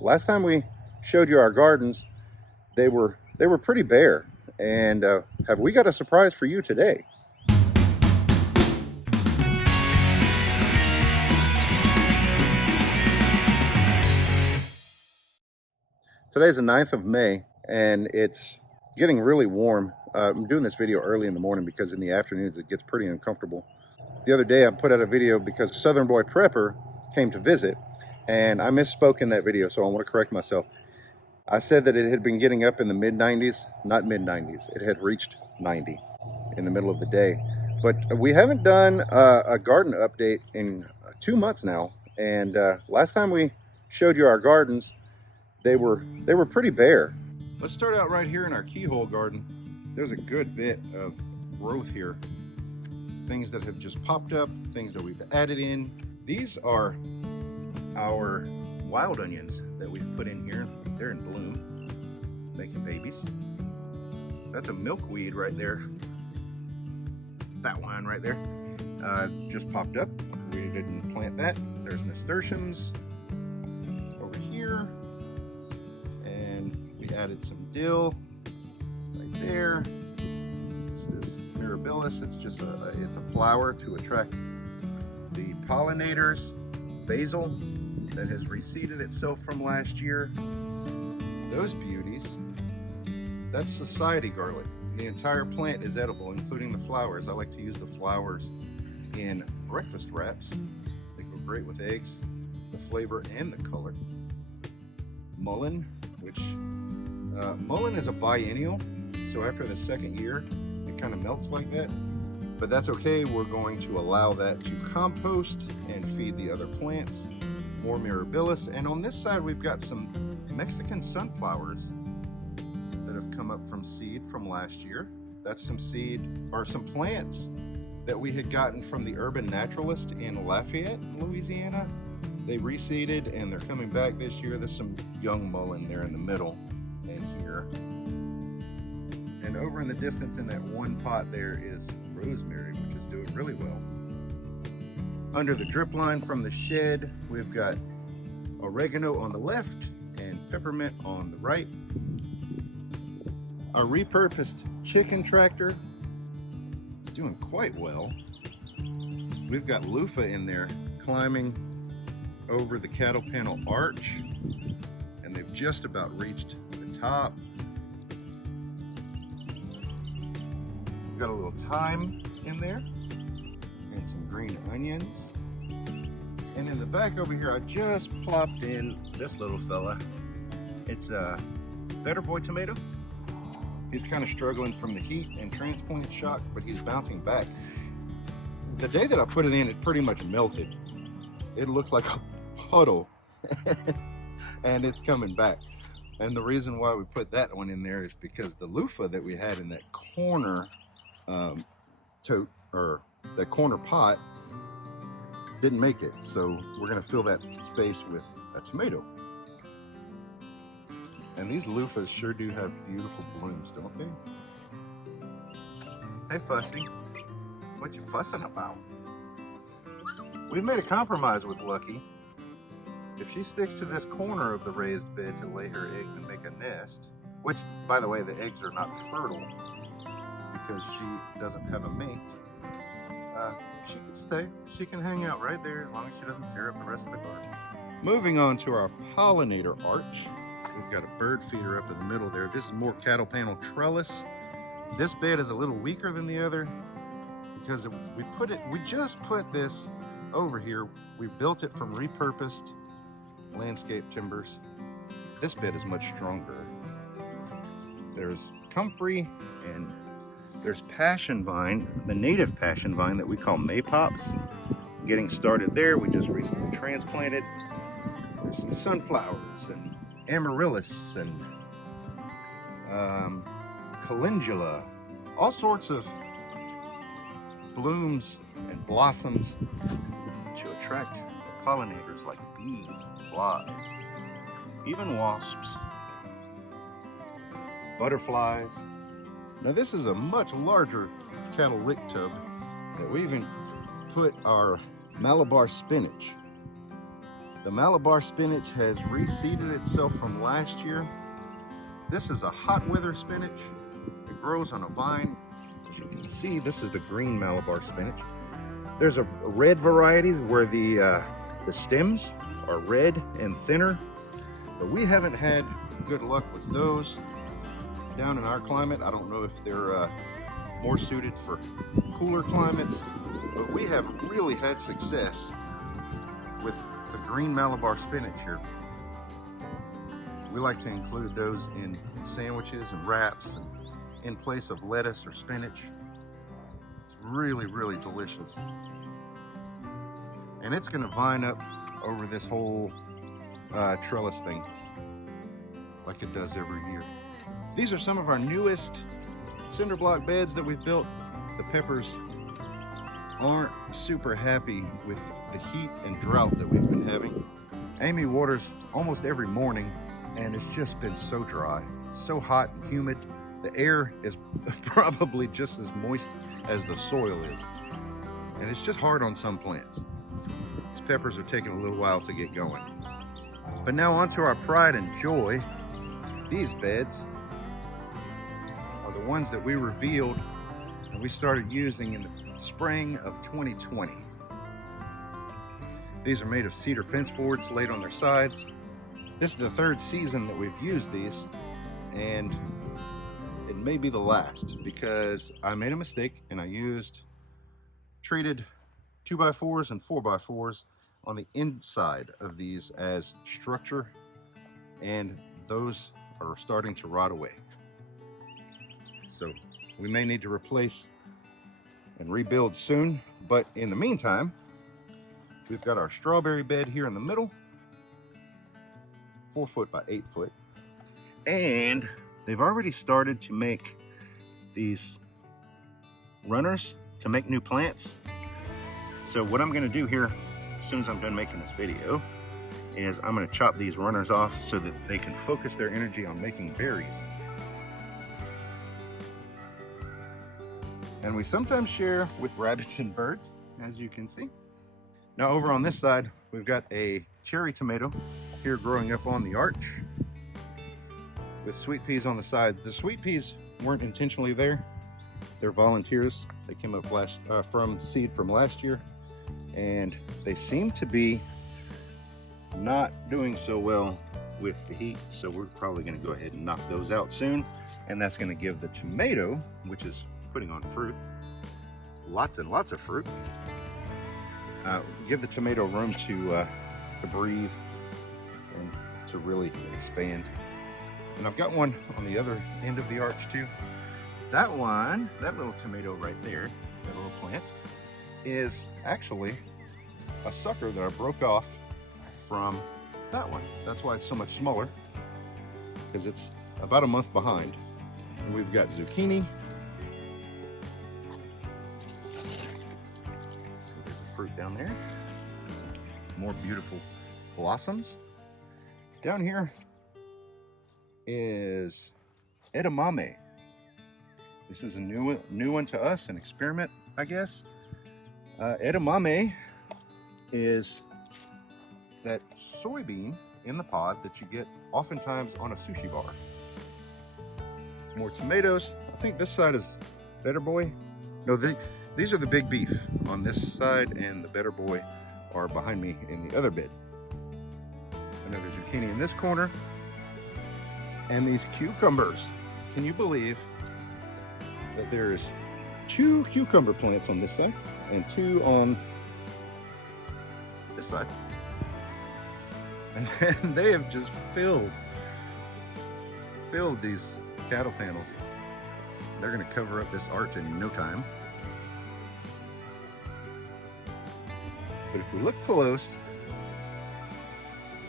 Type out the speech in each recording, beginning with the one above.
Last time we showed you our gardens, they were pretty bare, and have we got a surprise for you today? Today's the 9th of May, and it's getting really warm. I'm doing this video early in the morning because in the afternoons it gets pretty uncomfortable. The other day I put out a video because Southern Boy Prepper came to visit, and I misspoke in that video, so I want to correct myself. I said that it had been getting up in the mid-90s, not mid-90s. It had reached 90 in the middle of the day. But we haven't done a garden update in 2 months now, and last time we showed you our gardens, they were pretty bare. Let's start out right here in our keyhole garden. There's a good bit of growth here. Things that have just popped up, things that we've added in. These are our wild onions that we've put in here. They're in bloom, making babies. That's a milkweed right there. That one right there just popped up. We didn't plant that. There's nasturtiums over here. And we added some dill right there. This is mirabilis. It's just it's a flower to attract the pollinators. Basil that has reseeded itself from last year. Those beauties, that's society garlic. The entire plant is edible, including the flowers. I like to use the flowers in breakfast wraps. They go great with eggs, the flavor and the color. Mullein, which mullein is a biennial, so after the second year it kind of melts like that, but that's okay. We're going to allow that to compost and feed the other plants. More mirabilis, and on this side we've got some Mexican sunflowers that have come up from seed from last year. That's some seed or some plants that we had gotten from the urban naturalist in Lafayette, Louisiana. They reseeded and they're coming back this year. There's some young mullein there in the middle and here. And over in the distance in that one pot there is rosemary, which is doing really well. Under the drip line from the shed, we've got oregano on the left and peppermint on the right. Our repurposed chicken tractor is doing quite well. We've got loofah in there climbing over the cattle panel arch, and they've just about reached the top. We've got a little thyme in there and some green onions. And in the back over here, I just plopped in this little fella. It's a Better Boy tomato. He's kind of struggling from the heat and transplant shock, but he's bouncing back. The day that I put it in, it pretty much melted. It looked like a puddle, and it's coming back. And the reason why we put that one in there is because the loofah that we had in that corner tote, or that corner pot, didn't make it. So we're gonna fill that space with a tomato. And these loofahs sure do have beautiful blooms, don't they? Hey Fussy, what you fussing about? We've made a compromise with Lucky. If she sticks to this corner of the raised bed to lay her eggs and make a nest, which, by the way, the eggs are not fertile because she doesn't have a mate, she can stay. She can hang out right there as long as she doesn't tear up the rest of the garden. Moving on to our Pollinator Arch. We've got a bird feeder up in the middle there. This is more cattle panel trellis. This bed is a little weaker than the other because we just put this over here. We built it from repurposed landscape timbers. This bed is much stronger. There's comfrey and there's passion vine, the native passion vine that we call maypops. Getting started there. We just recently transplanted. There's some sunflowers and amaryllis and calendula, all sorts of blooms and blossoms to attract the pollinators like bees and flies, even wasps, butterflies. Now this is a much larger cattle lick tub that we even put our Malabar spinach. The Malabar spinach has reseeded itself from last year. This is a hot weather spinach. It grows on a vine. As you can see, this is the green Malabar spinach. There's a red variety where the stems are red and thinner, but we haven't had good luck with those down in our climate. I don't know if they're more suited for cooler climates, but we have really had success with the green Malabar spinach here. We like to include those in sandwiches and wraps and in place of lettuce or spinach. It's really, really delicious. And it's gonna vine up over this whole trellis thing like it does every year. These are some of our newest cinder block beds that we've built. The peppers aren't super happy with the heat and drought that we've been having. Amy waters almost every morning and it's just been so dry, so hot and humid. The air is probably just as moist as the soil is. And it's just hard on some plants. These peppers are taking a little while to get going. But now on to our pride and joy. These beds are the ones that we revealed and we started using in the spring of 2020. These are made of cedar fence boards laid on their sides. This is the third season that we've used these, and it may be the last because I made a mistake and I used treated 2x4s and 4x4s on the inside of these as structure, and those are starting to rot away. So we may need to replace and rebuild soon, but in the meantime, we've got our strawberry bed here in the middle, 4 foot by 8 foot, and they've already started to make these runners to make new plants. So what I'm gonna do here, as soon as I'm done making this video, is I'm gonna chop these runners off so that they can focus their energy on making berries. And we sometimes share with rabbits and birds, as you can see. Now over on this side, we've got a cherry tomato here growing up on the arch with sweet peas on the sides. The sweet peas weren't intentionally there. They're volunteers. They came up from seed from last year, and they seem to be not doing so well with the heat. So we're probably gonna go ahead and knock those out soon. And that's gonna give the tomato, which is putting on fruit, lots and lots of fruit, give the tomato room to breathe and to really expand. And I've got one on the other end of the arch too. That one, that little tomato right there, that little plant, is actually a sucker that I broke off from that one. That's why it's so much smaller, because it's about a month behind. And we've got zucchini. So there's the fruit down there. Some more beautiful blossoms. Down here is edamame. This is a new one to us, an experiment, I guess. Edamame is that soybean in the pod that you get oftentimes on a sushi bar. More tomatoes. I think this side is Better Boy. No, these are the big beef on this side, and the Better Boy are behind me in the other bed. Another zucchini in this corner. And these cucumbers. Can you believe that there's 2 cucumber plants on this side and 2 on this side? And they have just filled these cattle panels. They're gonna cover up this arch in no time. But if we look close,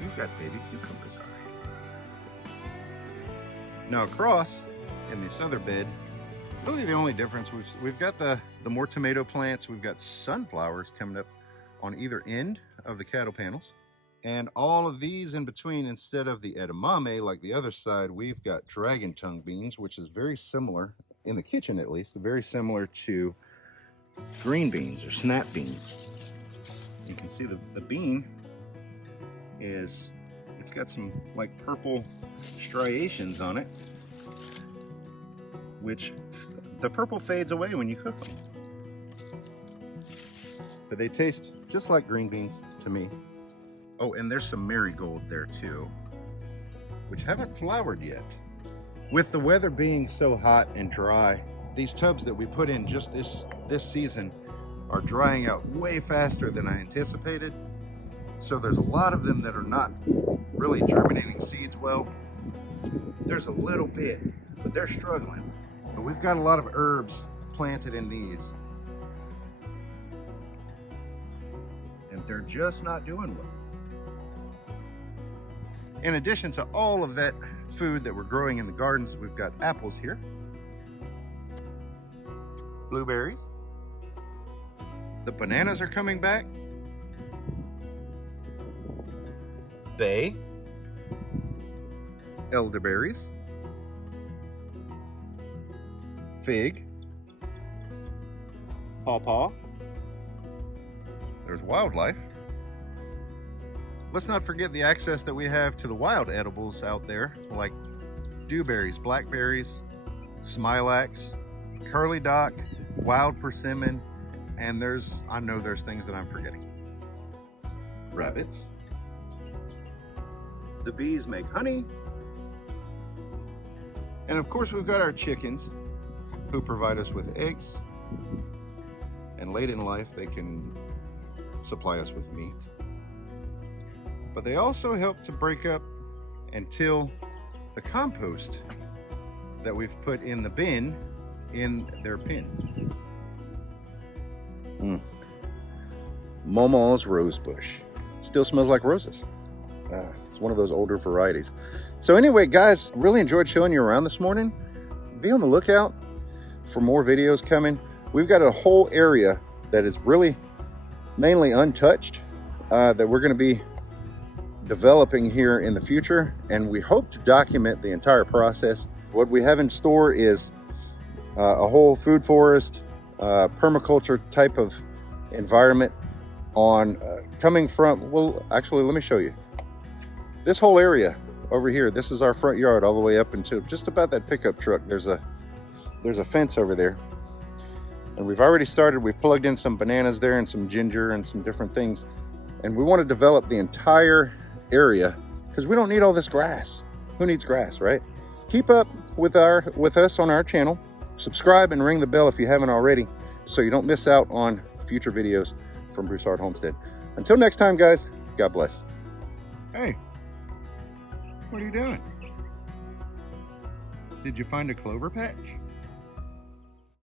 we've got baby cucumbers already. Now across in this other bed, really the only difference, we've got the more tomato plants, we've got sunflowers coming up on either end of the cattle panels. And all of these in between, instead of the edamame like the other side, we've got dragon tongue beans, which is very similar, in the kitchen at least, very similar to green beans or snap beans. You can see the bean is it's got some like purple striations on it, which the purple fades away when you cook them. But they taste just like green beans to me. Oh, and there's some marigold there too, which haven't flowered yet. With the weather being so hot and dry, these tubs that we put in just this season are drying out way faster than I anticipated. So there's a lot of them that are not really germinating seeds well. There's a little bit, but they're struggling. But we've got a lot of herbs planted in these, and they're just not doing well. In addition to all of that food that we're growing in the gardens, we've got apples here, blueberries, the bananas are coming back, bay, elderberries, fig, pawpaw, there's wildlife. Let's not forget the access that we have to the wild edibles out there, like dewberries, blackberries, smilax, curly dock, wild persimmon, and I know there's things that I'm forgetting. Rabbits. The bees make honey. And of course we've got our chickens who provide us with eggs, and late in life they can supply us with meat. But they also help to break up and till the compost that we've put in the bin in their pen. Momo's rose bush. Still smells like roses. It's one of those older varieties. So anyway, guys, really enjoyed showing you around this morning. Be on the lookout for more videos coming. We've got a whole area that is really mainly untouched that we're going to be developing here in the future, and we hope to document the entire process. What we have in store is a whole food forest, permaculture type of environment on coming from, well, actually, let me show you. This whole area over here, this is our front yard all the way up until just about that pickup truck. There's a fence over there. And we've already started, we've plugged in some bananas there and some ginger and some different things. And we want to develop the entire area because we don't need all this grass. Who needs grass, right? Keep up with us on our channel. Subscribe and ring the bell if you haven't already, so you don't miss out on future videos from Broussard Homestead. Until next time, guys, God bless. Hey, what are you doing? Did you find a clover patch?